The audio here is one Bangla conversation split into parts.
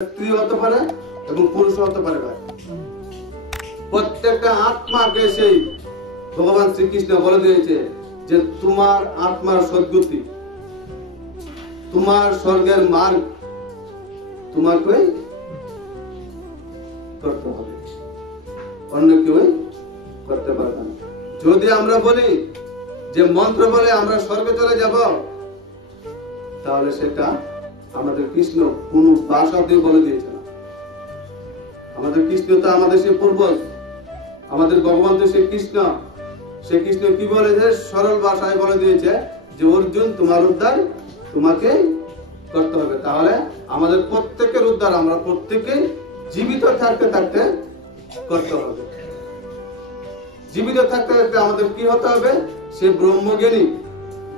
স্ত্রী হতে পারে এবং পুরুষ হতে পারে। ভাই, প্রত্যেকটা আত্মাকে সেই ভগবান শ্রীকৃষ্ণ বলে দিয়েছে যে তোমার আত্মার সদ্গতি, তোমার স্বর্গের মার্গ তোমাকে করতে হবে, অন্য কেউ করতে পারবে না। যদি আমরা বলি যে মন্ত্র বলে আমরা স্বর্গে চলে যাব, তাহলে সেটা আমাদের কৃষ্ণ কোন ভাষা দিয়ে বলে দিয়েছে না। আমাদের কৃষ্ণ তো আমাদের সে পূর্বজ, আমাদের ভগবান তো সে কৃষ্ণ। সে কৃষ্ণ কি বলেছে? সরল ভাষায় বলে দিয়েছে যে অর্জুন তোমার উদ্ধার তোমাকে করতে হবে। তাহলে আমাদের প্রত্যেকের উদ্ধার আমরা প্রত্যেকে জীবিত থাকতে থাকতে করতে হবে। জীবিত থাকতে থাকতে আমাদের কি হতে হবে? সে ব্রহ্মজ্ঞানী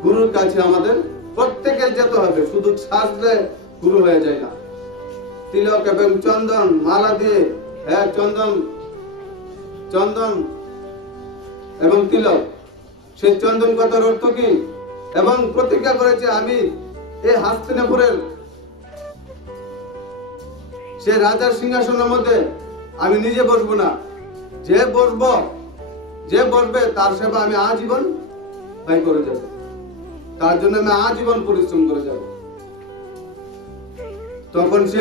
গুরুর কাছে আমাদের প্রত্যেকে যেতে হবে। শুধু সাজলে গুরু হয়ে যায় না। তিলক এবং চন্দন মালা দিয়ে, চন্দন এবং তিলক, সেই চন্দন কথার অর্থ কি? এবং প্রতিজ্ঞা করেছে আমি এই হস্তিনাপুরের সে রাজার সিংহাসনের মধ্যে আমি নিজে বসবো না, যে বসবে তার সেবা আমি আজীবন ব্যয় করে যাব, তার জন্য আমি আজীবন পরিশ্রম করে যাব। তখন সে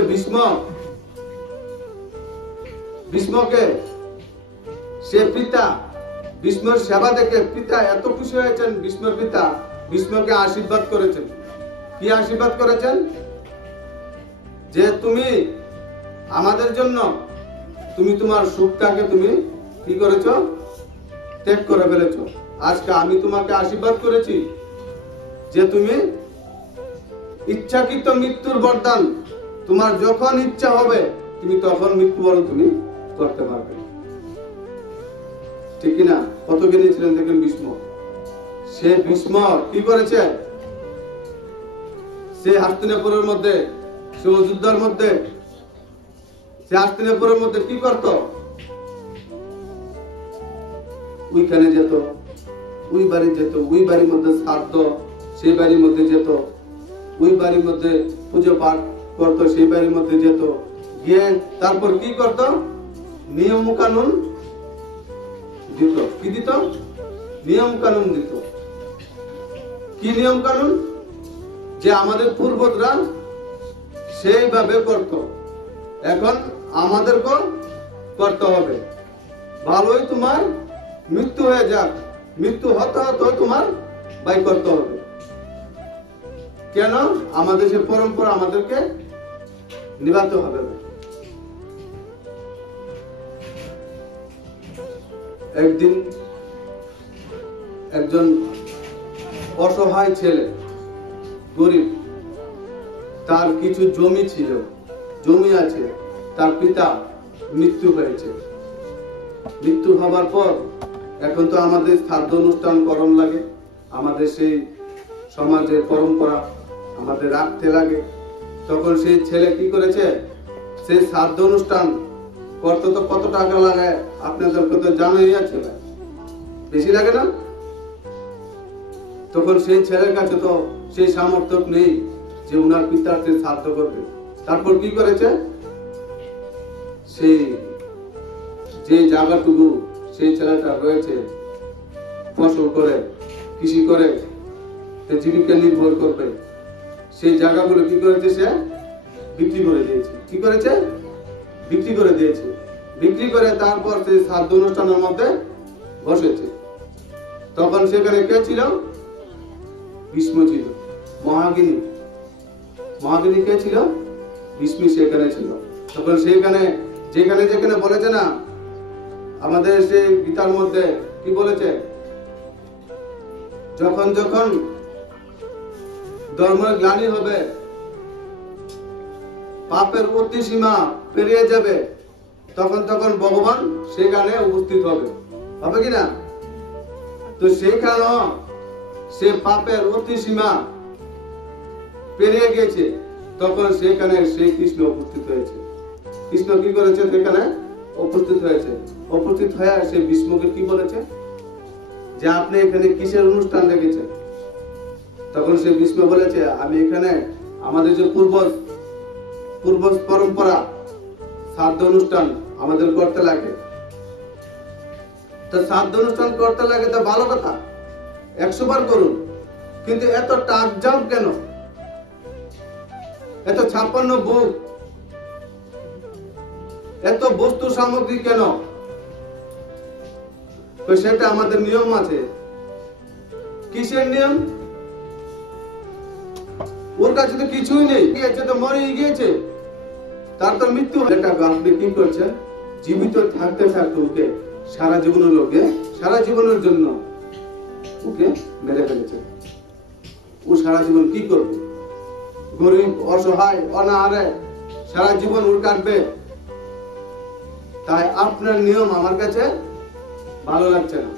ভীষ্মকে সে পিতা, ভীষ্মের সেবা দেখে পিতা এত খুশি হয়েছেন। ভীষ্মের পিতা ভীষ্মকে আশীর্বাদ করেছেন। কি আশীর্বাদ করেছেন? যে তুমি আমাদের জন্য তুমি তোমার সুখটাকে তুমি কি করেছো? ত্যাগ করে ফেলেছো। আজকে আমি তোমাকে আশীর্বাদ করেছি যে তুমি ইচ্ছাকৃত মৃত্যুর বরদান, তোমার যখন ইচ্ছা হবে তুমি তখন মৃত্যুবরণ তুমি করতে পারবে। ঠিক কিনা? কত জ্ঞানী ছিলেন দেখেন ভীষ্ম। সে ভীষ্ম কি করেছে? সে হস্তিনাপুরের মধ্যে, সে অযোধ্যার মধ্যে, সে হস্তিনাপুরের মধ্যে কি করত? ওইখানে যেত, ওই বাড়ি যেত, ওই বাড়ির মধ্যে শ্রাদ্ধ, সেই বাড়ির মধ্যে যেত, ওই বাড়ির মধ্যে পুজো পাঠ করতো, সেই বাড়ির মধ্যে যেত, গিয়ে তারপর কি করত? নিয়ম কানুন দিত। কি দিত? নিয়ম কানুন দিত। কি নিয়ম কানুন? যে আমাদের পূর্বজরা সেইভাবে করত, এখন আমাদেরকে করতে হবে। ভালোই তোমার মৃত্যু হয়ে যাক, মৃত্যু হতে হতে তোমার ব্যয় করতে হবে। কেন? আমাদের সে পরম্পরা আমাদেরকে নিভাতে হবে। একদিন একজন অসহায় ছেলে, গরিব, তার কিছু জমি ছিল, জমি আছে, তার পিতা মৃত্যু হয়েছে। মৃত্যু হবার পর এখন তো আমাদের শ্রাদ্ধ অনুষ্ঠান করণ লাগে, আমাদের সেই সমাজের পরম্পরা আমাদের রাখতে লাগে। তখন সেই ছেলে কি করেছে? সেই শ্রাদ্ধ অনুষ্ঠান করতে তো কত টাকা লাগে আপনাদেরকে তো জানাই আছে, বেশি লাগে না? তখন সেই ছেলের কাছে তো সেই সামর্থ্য নেই যে উনার পিতার শ্রাদ্ধ করবে। তারপর কি করেছে? সেই যে জায়গাটুকু সেই ছেলেটা রয়েছে, ফসল করে, কৃষি করে জীবিকা নির্ভর করবে, সেই জায়গাগুলো কি করেছে? সে বিক্রি করে দিয়েছে। কি করেছে? বিক্রি করে দিয়েছে। বিক্রি করে তারপর সেই শ্রাদ্ধ অনুষ্ঠানের মধ্যে বসেছে। তখন সেখানে কে ছিল? ভীষ্ম ছিল। মহাগিনী কে ছিল? ভীষ্ম সেখানে ছিল। তখন সেখানে যেখানে যেখানে বলেছে না, আমাদের সেই গীতার মধ্যে কি বলেছে? যখন যখন ধর্মের গ্লানি হবে, পাপের অতিসীমা পেরিয়ে যাবে, তখন তখন ভগবান সেখানে উপস্থিত হবে কিনা? তো সেখানে সে পাপের অতিসীমা পেরিয়ে গেছে, তখন সেখানে সেই কৃষ্ণ উপস্থিত হয়েছে। কৃষ্ণ কি করেছে? সেখানে উপস্থিত হয়েছে। উপস্থিত হয়ে সে ভীষ্মকে কি বলেছে? যে আপনি এখানে কিসের অনুষ্ঠান রেখেছেন? তখন সে ভীষ্ম বলেছে আমি এখানে আমাদের যে পূর্বজ পূর্ব পরম্পরা শ্রাদ্ধ অনুষ্ঠান আমাদের করতে লাগে। তো শ্রাদ্ধ অনুষ্ঠান করতে লাগে তো ভালো কথা, 100 বার করুন, কিন্তু এত টাক জাম কেন? এত 56 বুক, এত বস্তু সামগ্রী কেন? তো সেটা আমাদের নিয়ম আছে। কিসের নিয়ম? ওর কাছে তো কিছুই নেই, গিয়েছে তো মরে গিয়েছে, তার তো মৃত্যু। এটাকে আপনি কি করছেন? জীবিত থাকতে থাকতে ওকে সারা জীবনের লোকে, সারা জীবনের জন্য ওকে মেরে ফেলেছে। ও সারা জীবন কি করবে? গরিব, অসহায়, অনাহারে সারা জীবন ওর কাটবে। তাই আপনার নিয়ম আমার কাছে ভালো লাগছে না।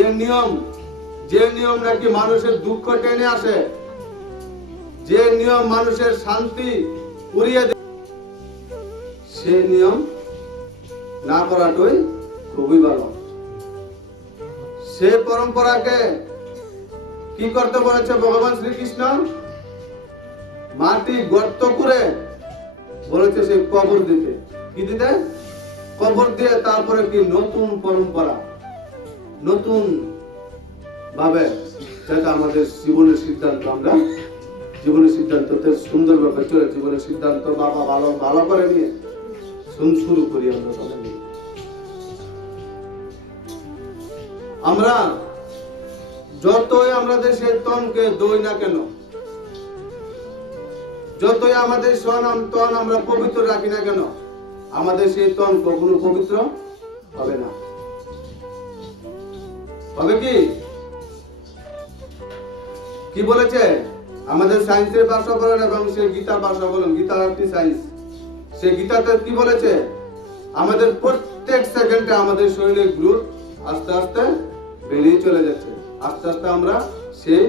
এর নিয়ম, যে নিয়ম নাকি মানুষের দুঃখ টেনে আসে, যে নিয়ম মানুষের শান্তি উড়িয়ে দেয়, সে নিয়ম না করাটাই খুবই ভালো। সে পরম্পরাকে কি করতে বলেছে ভগবান শ্রীকৃষ্ণ? মাটি গর্ত করে বলেছে সে কবর দিতে। কি দিতে? কবর দিয়ে তারপরে কি নতুন পরম্পরা, নতুন ভাবে, যেটা আমাদের জীবনের সিদ্ধান্ত, আমরা জীবনের সিদ্ধান্ততে সুন্দরভাবে চলে, জীবনের সিদ্ধান্ত বাবা ভালো ভালো করে নিয়ে শুরু করি আমরা সবাই মিলে। আমরা যতই আমাদের সেই তনকে দই না কেন, যতই আমাদের তন আমরা পবিত্র রাখি না কেন, আমাদের সেই তন কখনো পবিত্র হবে না। হবে কি? কি বলেছে আমাদের সায়েন্সের ভাষা বলেন এবং সেই গীতার ভাষা বলেন, গীতা একটি সায়েন্স, সেই গীতাতে কি বলেছে? আমাদের প্রত্যেক সেকেন্ডে আমাদের শরীরের গ্রোথ আস্তে আস্তে বেড়েই চলে যাচ্ছে। আস্তে আস্তে আমরা সেই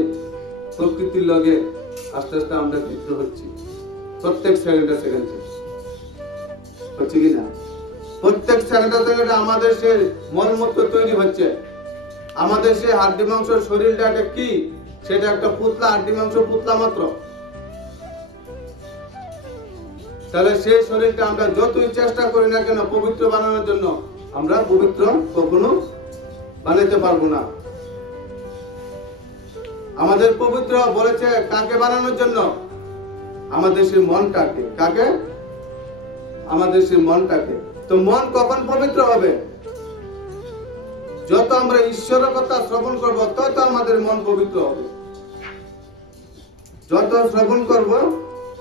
প্রকৃতির লগে আস্তে আস্তে আমরা যুক্ত হচ্ছি। প্রত্যেক সেকেন্ডে সেকেন্ডে হচ্ছে কি না? প্রত্যেক সেকেন্ডে সেকেন্ডে আমাদের সেই মলমূত্র তৈরি হচ্ছে। আমাদের সেই হাড্ডি মাংস শরীরটা একটা কি? সেটা একটা পুতলা, হাড্ডি মাংস পুতলা মাত্র। তাহলে সেই শরীরটা আমরা যতই চেষ্টা করি না কেন পবিত্র বানানোর জন্য, আমরা পবিত্র কখনো বানাইতে পারবো না। আমাদের পবিত্র বলেছে কাকে বানানোর জন্য? আমাদের সেই মনটাকে। কাকে? আমাদের সেই মনটাকে। তো মন কখন পবিত্র হবে? যত আমরা ঈশ্বরের কথা শ্রবণ করব তত আমাদের মন পবিত্র হবে। যত শ্রবণ করব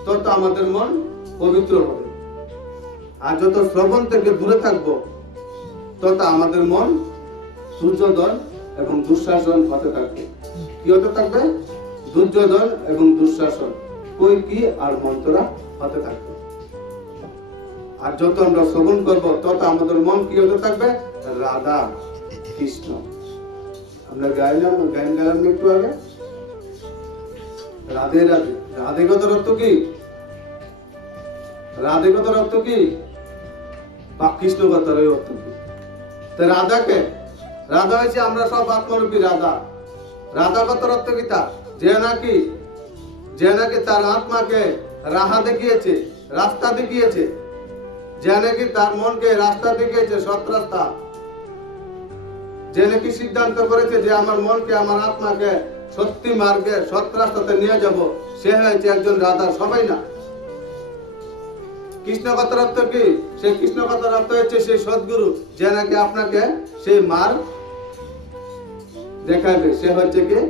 তত আমাদের মন পবিত্র হবে। আর যত শ্রবণ থেকে দূরে থাকব তত আমাদের মন দুর্যোধন এবং দুঃশাসন হতে থাকবে। কি হতে থাকবে? দুর্যোধন এবং দুঃশাসন, কই কি আর মন্ত্রা হতে থাকবে। আর যত আমরা শ্রবণ করব তত আমাদের মন কি হতে থাকবে? রাধা কৃষ্ণ। আমরা গাইলাম, গান গাইলাম একটু আগে, রাধে রাধে। রাধে কত অর্থ কি? রাধে কত অর্থ কি? বা কৃষ্ণ কথার অর্থ কি? তো রাধাকে, রাধা হয়েছে আমরা সব আত্মরূপী রাধা। রাধা কত অর্থ কি? তা যে নাকি তার আত্মাকে রাহা দেখিয়েছে, রাস্তা দেখিয়েছে, যে নাকি তার মনকে রাস্তা দেখিয়েছে, সৎ রাস্তা, যে নাকি সিদ্ধান্ত করেছে যে আমার মনকে, আমার আত্মাকে সত্যি মার্গে, সৎ রাস্তাতে নিয়ে যাব, সে হয়েছে একজন রাধা। সবাই না। কৃষ্ণ কথার অর্থ কি? সেই কৃষ্ণ কথার অর্থ হচ্ছে সেই সদ্গুরু, যে নাকি আপনাকে সেই মার্গ দেখাবে, সে হচ্ছে কি?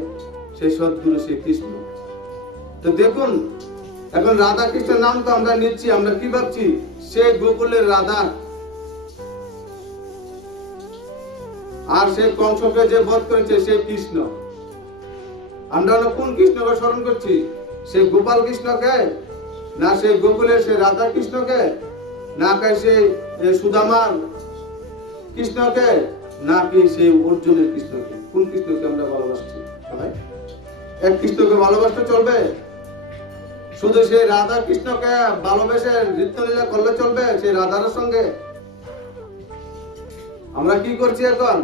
সেই সদ্গুরু, সেই কৃষ্ণ। তো দেখুন, এখন রাধা কৃষ্ণের নাম তো আমরা নিচ্ছি, আমরা কি ভাবছি? সেই গোকুলের রাধা। আর সেই কংসকে যে বধ করেছে সেই কৃষ্ণ। আমরা কোন কৃষ্ণকে স্মরণ করছি? সেই গোপাল কৃষ্ণকে, না সেই গোকুলের সেই রাধা কৃষ্ণকে, না সেই সুদামার কৃষ্ণকে, নাকি সেই অর্জুনের কৃষ্ণকে? কোন কৃষ্ণকে আমরা ভালোবাসছি? এক কৃষ্ণকে ভালোবাসতে চলবে? শুধু সেই রাধা কৃষ্ণকে ভালোবেসে নৃত্যলীলা করলে চলবে সেই রাধার সঙ্গে? আমরা কি করছি এখন?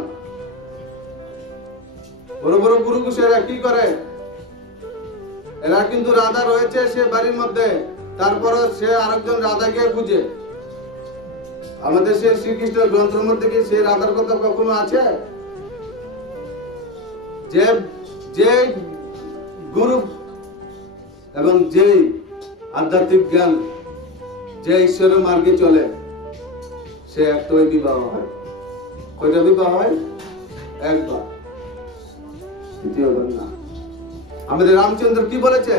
বড় বড় গুরু কুশেরা কি করে? এরা কিন্তু রাধা রয়েছে সে বাড়ির মধ্যে, তারপর সে আরেকজন রাধাকে খুঁজে। আমাদের সেই শ্রীকৃষ্ণ গ্রন্থের মধ্যে কি সেই রাধার কথা কখনো আছে? যে যে গুরু এবং যে আধ্যাত্মিক জ্ঞান, যে ঈশ্বরের মার্গে চলে, সে একটাই বিবাহ হয়। কয়টা বিবাহ হয়? একবার, দ্বিতীয়বার না। আমাদের রামচন্দ্র কি বলেছে?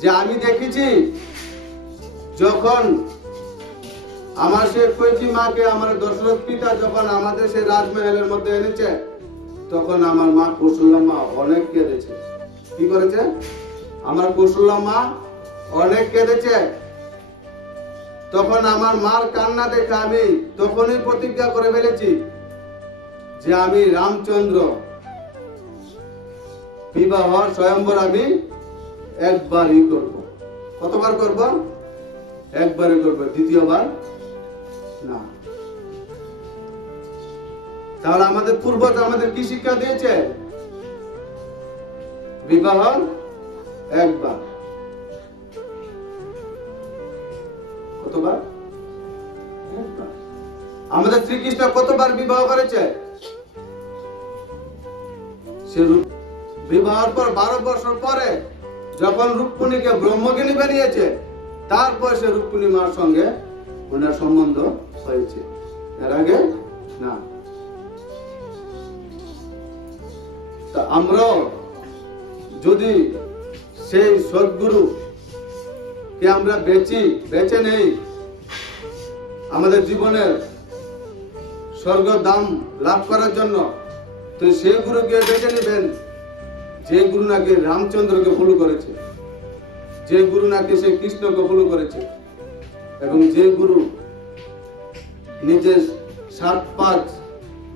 যে আমি দেখেছি যখন আমার সে কৈফি মাকে আমার দশরথ পিতা যখন আমাদের সেই রাজমহলের মধ্যে এনেছে, তখন আমার মা কৌশল্যা মা অনেক কেঁদেছে। কি করেছে? আমার কৌশল্যা মা অনেক কেঁদেছে। তখন আমার মার কান্না দেখে আমি তখনই প্রতিজ্ঞা করে ফেলেছি যে আমি রামচন্দ্র বিবাহ স্বয়ম্বর আমি একবারই করব। কতবার করব? একবারই করব, দ্বিতীয়বার না। তাহলে আমাদের পূর্বজ আমাদের কি শিক্ষা দিয়েছে? বিবাহ একবার। কতবার? একবার। আমাদের শ্রীকৃষ্ণ কতবার বিবাহ করেছে? সে বিবাহের পর 12 বছর পরে যখন রুক্মিণীকে ব্রহ্মজ্ঞানী বানিয়েছে, তারপর সে রুক্মিণী মার সঙ্গে ওনার সম্বন্ধ হয়েছে, এর আগে না। তা আমরা যদি সেই সদ্গুরু কে আমরা বেছে নেই আমাদের জীবনের স্বর্গ দাম লাভ করার জন্য, তো সেই গুরুকে বেছে নেবেন যে গুরু নাকি রামচন্দ্রকে ফলো করেছে, যে গুরু নাকি সে কৃষ্ণকে ফলো করেছে, এবং যে গুরু নিজের 7-5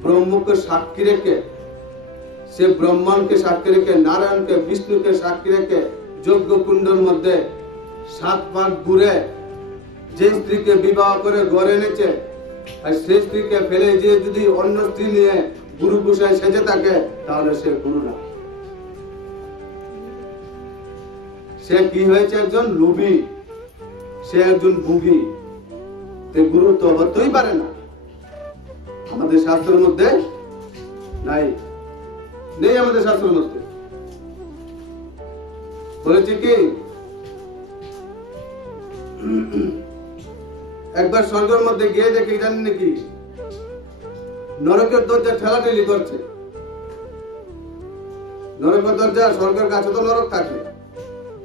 ব্রহ্মকে সাক্ষী রেখে, সে ব্রহ্মাণ্ডকে সাক্ষী রেখে, নারায়ণকে বিষ্ণুকে সাক্ষী রেখে যজ্ঞ কুণ্ডের মধ্যে 7 পাক ঘুরে যে স্ত্রীকে বিবাহ করে ঘরে এনেছে, আর সেই স্ত্রীকে ফেলে যে যদি অন্য স্ত্রী নিয়ে গুরু গোসাই সেজে থাকে, তাহলে সে গুরু না। সে কি হয়েছে? একজন লোভী, সে একজন ভোগী। গুরু তো হতেই পারে না। আমাদের শাস্ত্রের মধ্যে নাই, নেই আমাদের শাস্ত্রের মধ্যে। বলেছে কি একবার স্বর্গের মধ্যে গিয়ে দেখে জানেন নাকি নরকের দরজা ঠেলাঠেলি করছে। নরকের দরজা, স্বর্গের কাছে তো নরক থাকে,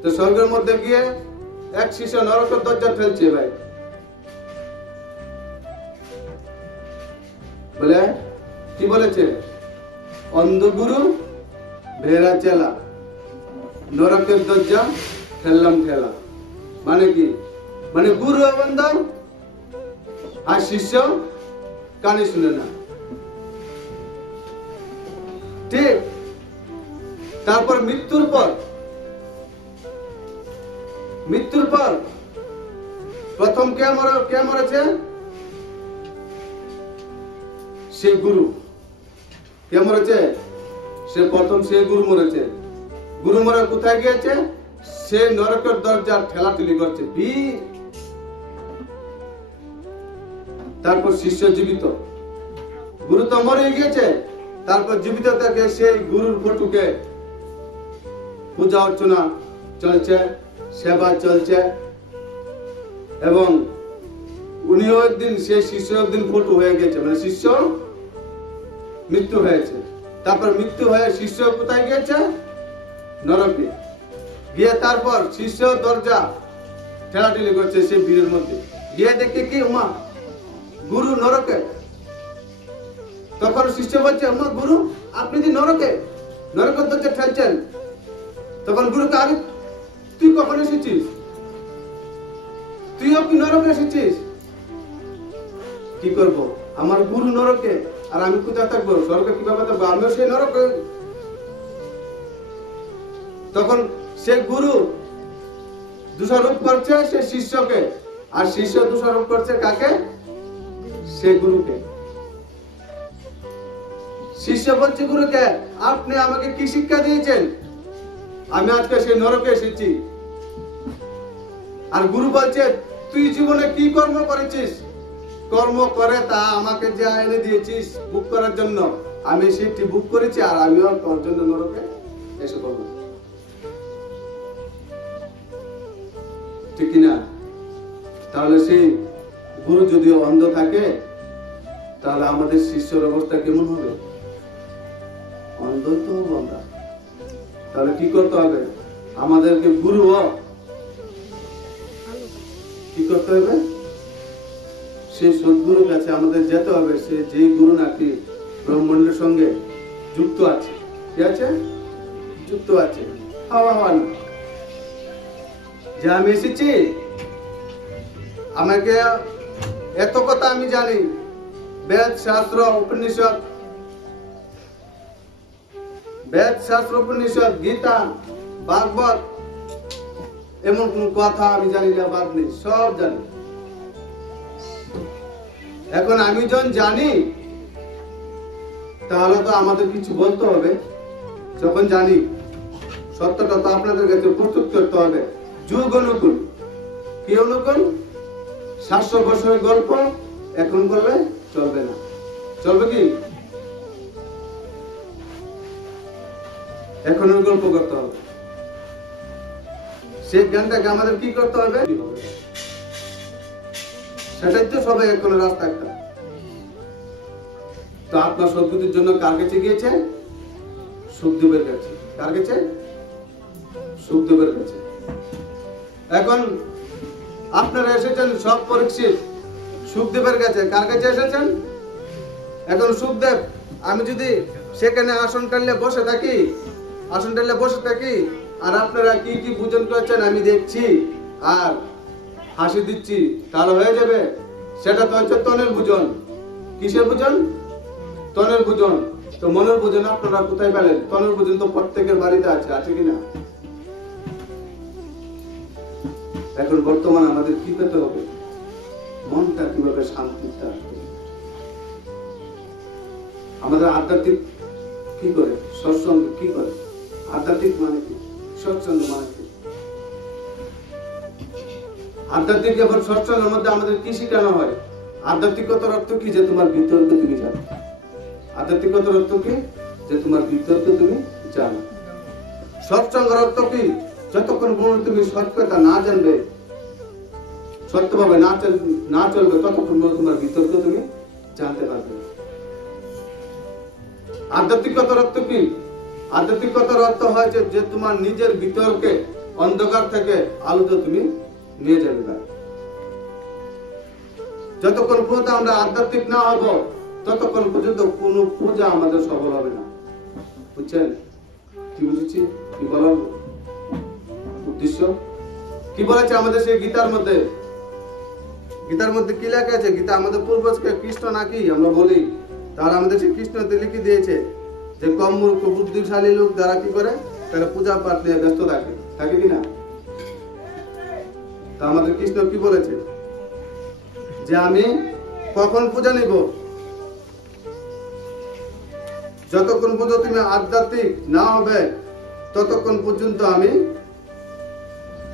তো স্বর্গের মধ্যে গিয়ে এক শিষ্য নরকের দরজা ঠেলছে। ভাই বলে কি বলেছে? অন্ধগুরু ভেড়া চেলা, নরকের দরজা ঠেললাম ঠেলা। মানে কি? মানে গুরু বন্ধ আর শিষ্য কানে শুনে না। ঠিক। তারপর মৃত্যুর পর প্রথম কে মরেছে? সে গুরু। কে মরেছে? সে প্রথম সে গুরু মরেছে। গুরু মরে কোথায় গিয়েছে? সে নরকের দরজা ঠেলাঠেলি করছে। তারপর শিষ্য জীবিত, গুরু তো মরে গিয়েছে, তারপর জীবিত থেকে সেই গুরুর ফটুকে পূজা অর্চনা চলছে, সেবা চলছে, এবং উনিও একদিন, সেই শিষ্য একদিন ফটু হয়ে গেছে, মানে শিষ্য মৃত্যু হয়েছে। তারপর মৃত্যু হয়ে শিষ্য কোথায় গিয়েছে? নরকে গিয়ে তারপর শিষ্য দরজা ঠেলাঠেলি করছে সেই বীরের মধ্যে। গিয়ে দেখে কি উমা গুরু নরকে। তখন শিষ্য বলছে, উমা গুরু আপনি যে নরকের দরজা ঠেলছেন। তখন গুরুকে, আরে তুই কখন এসেছিস? তুইও কি নরকে এসেছিস? কি করব? আমার গুরু নরকে, আর আমি কোথায় থাকবো? স্বর্গে কিভাবে থাকবো? আমিও সেই নরকে। তখন সে গুরু দোষারোপ করছে সে শিষ্যকে, আর শিষ্য দোষারোপ করছে কাকে? সে গুরুকে। শিষ্য বলছে গুরুকে, আপনি আমাকে কি শিক্ষা দিয়েছেন? আমি আজকে সেই নরকে এসেছি। আর গুরু বলছে তুই জীবনে কি কর্ম করেছিস, কর্ম করে তা আমাকে যে এনে দিয়েছিস বুক করার জন্য, আমি সেটি বুক করেছি আর আমিও তোর জন্য নরকে এসে পড়ব। ঠিক কিনা? তাহলে সেই গুরু যদি অন্ধ থাকে তাহলে আমাদের শিষ্যর অবস্থা কেমন হবে? অন্ধ তো হবো আমরা। তাহলে কি করতে হবে? আমাদেরকে গুরু কি করতে হবে? সেই সদ্গুরুর কাছে আমাদের যেতে হবে। সে যে গুরু নাকি ব্রহ্মাণ্ডের সঙ্গে যুক্ত আছে। কি আছে? যুক্ত আছে। যে আমি এসেছি, আমাকে এত কথা আমি জানি, বেদ শাস্ত্র উপনিষদ, বেদ শাস্ত্র উপনিষদ, গীতা, ভাগবত, এমন কোন কথা আমি জানি না, বাদ নেই, সব জানি। এখন আমি যখন জানি তাহলে তো আমাদের কিছু বলতে হবে। যখন জানি সত্যটা তো আপনাদের কাছে প্রস্তুত করতে হবে। যুগ অনুকূল। কি অনুকূল? 700 বছরের গল্প এখন বললে চলবে না। চলবে কি? এখনের গল্প করতে হবে। সেই জ্ঞানটাকে আমাদের কি করতে হবে? সেটাই তো সবাই এখন রাস্তা একটা। তো আপনার সদ্গতির জন্য কার কাছে গিয়েছে? সুখদেবের কাছে। কার কাছে? সুখদেবের কাছে। এখন আপনারা এসেছেন সব পরীক্ষিত সুখদেবের কাছে। কার কাছে এসেছেন? এখন সুখদেব, আমি যদি সেখানে আসন টানলে বসে থাকি, আসন টানলে বসে থাকি, আর আপনারা কি কি পূজন করছেন আমি দেখছি আর হাসি দিচ্ছি, তাহলে হয়ে যাবে? সেটা তো হচ্ছে তনের পূজন। কিসের পূজন? তনের পূজন। তো মনের পূজন আপনারা কোথায় পেলেন? তনের পূজন তো প্রত্যেকের বাড়িতে আছে, আছে কিনা? এখন বর্তমানে আমাদের কি পেতে হবে? মনটা কিভাবে শান্তিতে আসবে? আমাদের আধ্যাত্মিক কি করে? সৎসঙ্গ কি করে? আধ্যাত্মিক মানে কি? সৎসঙ্গ মানে কি? আধ্যাত্মিক এবং সৎসঙ্গের মধ্যে আমাদের কি শিখানো হয়? আধ্যাত্মিকতার অর্থ কি? যে তোমার ভিতরকে তুমি জানো। আধ্যাত্মিকতার অর্থ কি? যে তোমার ভিতরকে তুমি জানো। সৎসঙ্গের অর্থ কি? যতক্ষণ পর্যন্ত তুমি সত্যতা না জানবে, সত্যভাবে না চলবে, ততক্ষণ তোমার ভিতরকে তুমি জানতে পারবে। আধ্যাত্মিকতার অর্থ কি? আধ্যাত্মিকতার অর্থ হয় যে তোমার নিজের ভিতরকে অন্ধকার থেকে আলোতে তুমি নিয়ে যাবে। যতক্ষণ পর্যন্ত আমরা আধ্যাত্মিক না হব ততক্ষণ পর্যন্ত কোন পূজা আমাদের সফল হবে না। বুঝছেন? কি বুঝেছি? কি বলার উদ্দেশ্য? কি বলেছে আমাদের সেই গীতার মধ্যে? গীতার মধ্যে কি লেখা আছে? গীতা আমাদের পূর্বজকে কৃষ্ণ নাকি আমরা বলি, তারা আমাদের সেই কৃষ্ণতে লিখে দিয়েছে যে কম মূর্খ বুদ্ধিশালী লোক যারা কি করে, তারা পূজা পাঠ নিয়ে ব্যস্ত থাকে, থাকে কিনা? তা আমাদের কৃষ্ণ কি বলেছে? যে আমি কখন পূজা নিব? যতক্ষণ পর্যন্ত তুমি আধ্যাত্মিক না হবে ততক্ষণ পর্যন্ত আমি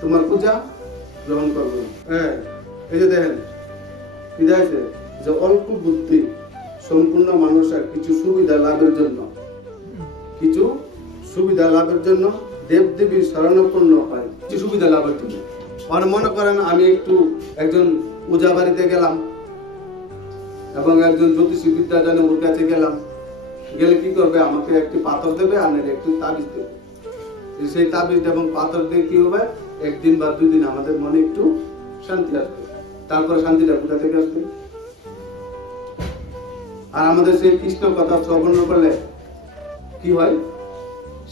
তোমার পূজা গ্রহণ করবো না। এই যে দেখেন কি দেখছে যে অল্প বুদ্ধি সম্পূর্ণ মানুষের কিছু সুবিধা লাভের জন্য, কিছু সুবিধা লাভের জন্য দেব দেবীর শরণাপন্ন হয়। কিছু সুবিধা লাভের জন্য মনে করেন আমি একটু একজন পূজা বাড়িতে গেলাম এবং একজন জ্যোতিষী বিদ্যা জানে ওর কাছে গেলাম, গেলে কি করবে? আমাকে একটি পাথর দেবে আর একটু তাবিজ দেবে। সেই তাবিজ এবং পাথর দিয়ে কি হবে? একদিন বা 2 দিন আমাদের মনে একটু শান্তি আসবে। তারপরে শান্তিটা কোথা থেকে আসবে? আর আমাদের সেই কৃষ্ণ কথা শ্রবণ করলে কি হয়?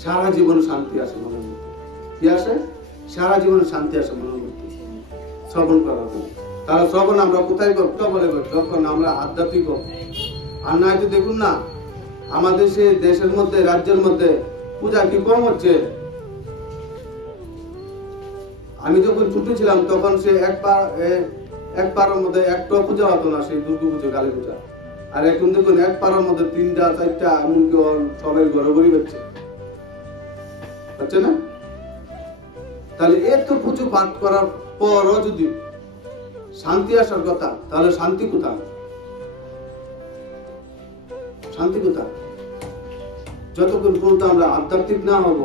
সারা জীবন শান্তি আসে মনের মধ্যে। কি আসে? সারা জীবন শান্তি আসে মনের মধ্যে শ্রবণ করার জন্য। তাহলে শ্রবণ আমরা কোথায় করতে বলে? যখন আমরা আধ্যাত্মিক হব। আর না হয়তো দেখুন না আমাদের সেই দেশের মধ্যে, রাজ্যের মধ্যে পূজা কি কম হচ্ছে। আমি যখন ছোট ছিলাম তখন সে এক পাড়ার মধ্যে একটা পূজা হতো না, সেই দুর্গা পুজো, কালী পূজা। আর এখন দেখুন এক পাড়ার মধ্যে 3টা 4টা এমনকি সবাই ঘরে ঘরে হচ্ছে, হচ্ছে না? তাহলে এত পুজো পাঠ করার পরও যদি শান্তি আসার কথা, তাহলে শান্তি কোথায়? শান্তি কোথায়? যতক্ষণ পর্যন্ত আমরা আধ্যাত্মিক না হব,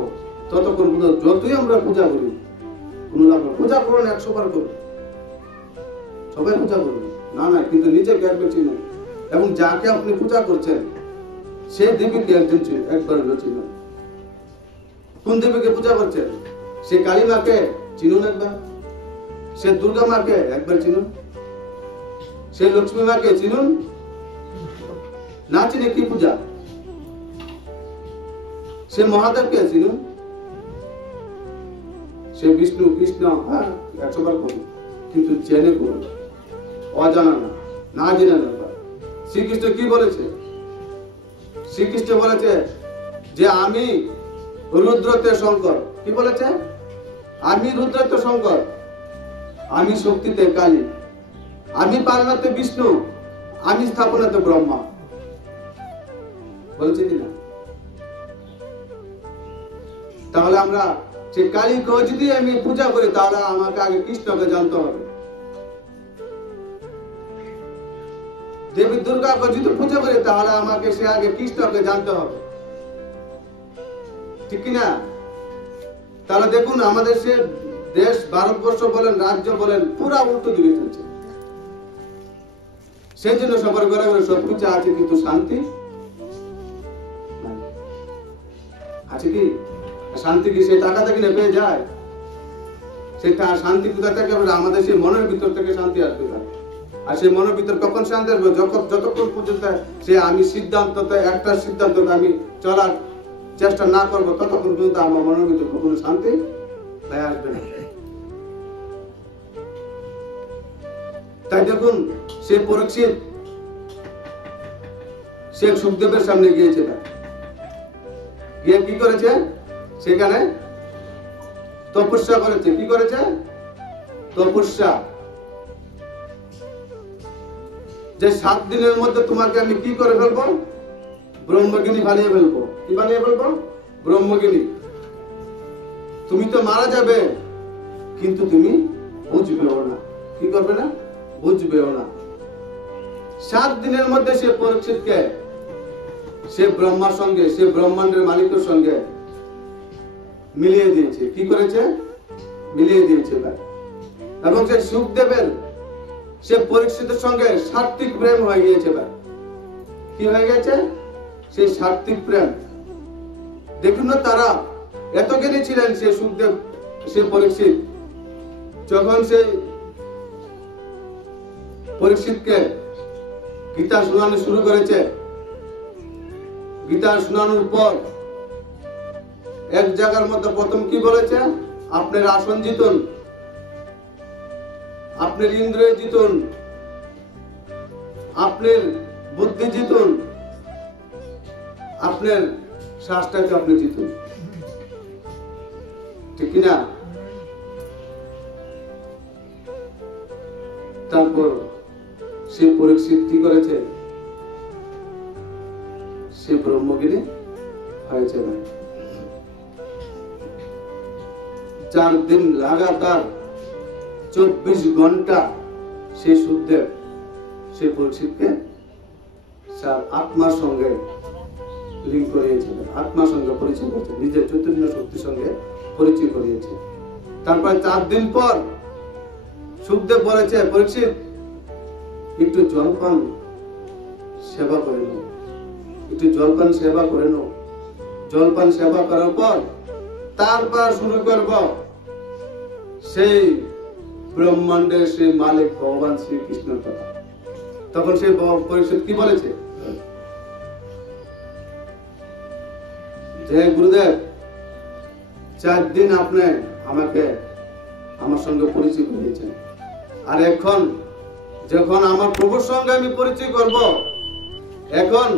ততক্ষণ পর্যন্ত যতই আমরা পূজা করি কোন লাভ নেই। পূজা করুন 100 বার করুন, সবাই পূজা করুন, না না, কিন্তু নিজেকে একবার চিনুন, এবং যাকে আপনি পূজা করছেন সে দেবীকে একবার চিনুন। কোন দেবীকে পূজা করছেন? সে কালী মাকে চিনুন একবার, সে দুর্গা মাকে একবার চিনুন, সে লক্ষ্মী মাকে চিনুন। না চিনে কি পূজা? সে মহাদেবকে চিনুন, সে বিষ্ণু কৃষ্ণ, হ্যাঁ 100 বার করুন, কিন্তু জেনে করুন, অজানা না, না জেনে না। শ্রীকৃষ্ণ কি বলেছে? শ্রীকৃষ্ণ বলেছে যে আমি রুদ্রতে শঙ্কর। কি বলেছে? আমি রুদ্রতে শঙ্কর, আমি শক্তিতে কালী, আমি পালনাতে বিষ্ণু, আমি স্থাপনাতে ব্রহ্মা। বলছে কিনা? তাহলে আমরা সে কালীকে যদি আমি পূজা করি, তাহলে আমাকে আগে কৃষ্ণকে জানতে হবে। দেবী দুর্গাকে যদি পূজা করি, তাহলে আমাকে সে আগে কৃষ্ণকে জানতে হবে, ঠিক কিনা? তাহলে দেখুন আমাদের সে দেশ, ভারতবর্ষ বলেন, রাজ্য বলেন, পুরা উল্টো দিকে চলছে। সেই জন্য সবার ঘরে ঘরে সবকিছু আছে, কিন্তু শান্তি আছে কি? শান্তি কি সে টাকা থেকে পেয়ে যায়? সেটা শান্তি কোথা থেকে? আমাদের সেই মনের ভিতর থেকে শান্তি আসবে। আর সেই মনের ভিতর কখন শান্তি আসবে? যতক্ষণ পর্যন্ত সে আমি একটা সিদ্ধান্ত আমি চলার চেষ্টা না করবো, ততক্ষণ পর্যন্ত আমার মনের ভিতর কখনো শান্তি আসবে না। তাই দেখুন সে পরীক্ষিত, সে সুখদেবের সামনে গিয়েছে, গিয়ে কি করেছে? সেখানে তপস্যা করেছে। কি করেছে? তপস্যা। যে 7 দিনের মধ্যে তোমাকে আমি কি করে ফেলবো? ব্রহ্মগিনী বানিয়ে ফেলবো। কি বানিয়ে ফেলবো? ব্রহ্মগিনী। তুমি তো মারা যাবে, কিন্তু তুমি বুঝবেও না। কি করবে না? বুঝবেও না। 7 দিনের মধ্যে সে পরীক্ষিতকে সে ব্রহ্মার সঙ্গে, সে ব্রহ্মাণ্ডের মালিকের সঙ্গে মিলিয়ে দিয়েছে। কি করেছে? মিলিয়ে দিয়েছে। এবং সে সুখদেবের সে পরীক্ষিতের সঙ্গে সাত্ত্বিক প্রেম হয়ে গিয়েছে। কি হয়ে গেছে? সেই সাত্ত্বিক প্রেম। দেখুন না, তারা এত জ্ঞানী ছিলেন। সে সুখদেব, সে পরীক্ষিত যখন সেই পরীক্ষিতকে গীতা শোনানো শুরু করেছে, গীতা শোনানোর পর এক জায়গার মধ্যে প্রথম কি বলেছে? আপনার আসন জিতুন, আপনার ইন্দ্রিয় জিতুন, আপনার বুদ্ধি জিতুন, আপনার শ্বাসটাকে আপনি জিতুন, ঠিক কিনা? তারপর সে পরীক্ষিত কি করেছে? সে ব্রহ্মগিরি হয়েছে। 4 দিন লাগাতার 24 ঘন্টা সে সুখদেব সে পরীক্ষিতকে আত্মার সঙ্গে লিঙ্ক করিয়েছে, আত্মার সঙ্গে পরিচয় করেছে, নিজের চৈতন্য শক্তির সঙ্গে পরিচয় করিয়েছে। তারপর 4 দিন পর সুখদেব বলেছে, পরীক্ষিত একটু জলপান সেবা করে নাও, একটু জলপান সেবা করে নাও। জলপান সেবা করার পর তারপর শুরু করব সেই ব্রহ্মাণ্ডের সেই মালিক ভগবান শ্রীকৃষ্ণের কথা। তখন সেই পরিষদ কি বলেছে? যে গুরুদেব, 4 দিন আপনি আমাকে আমার সঙ্গে পরিচয় করিয়েছেন, আর এখন যখন আমার প্রভুর সঙ্গে আমি পরিচয় করব, এখন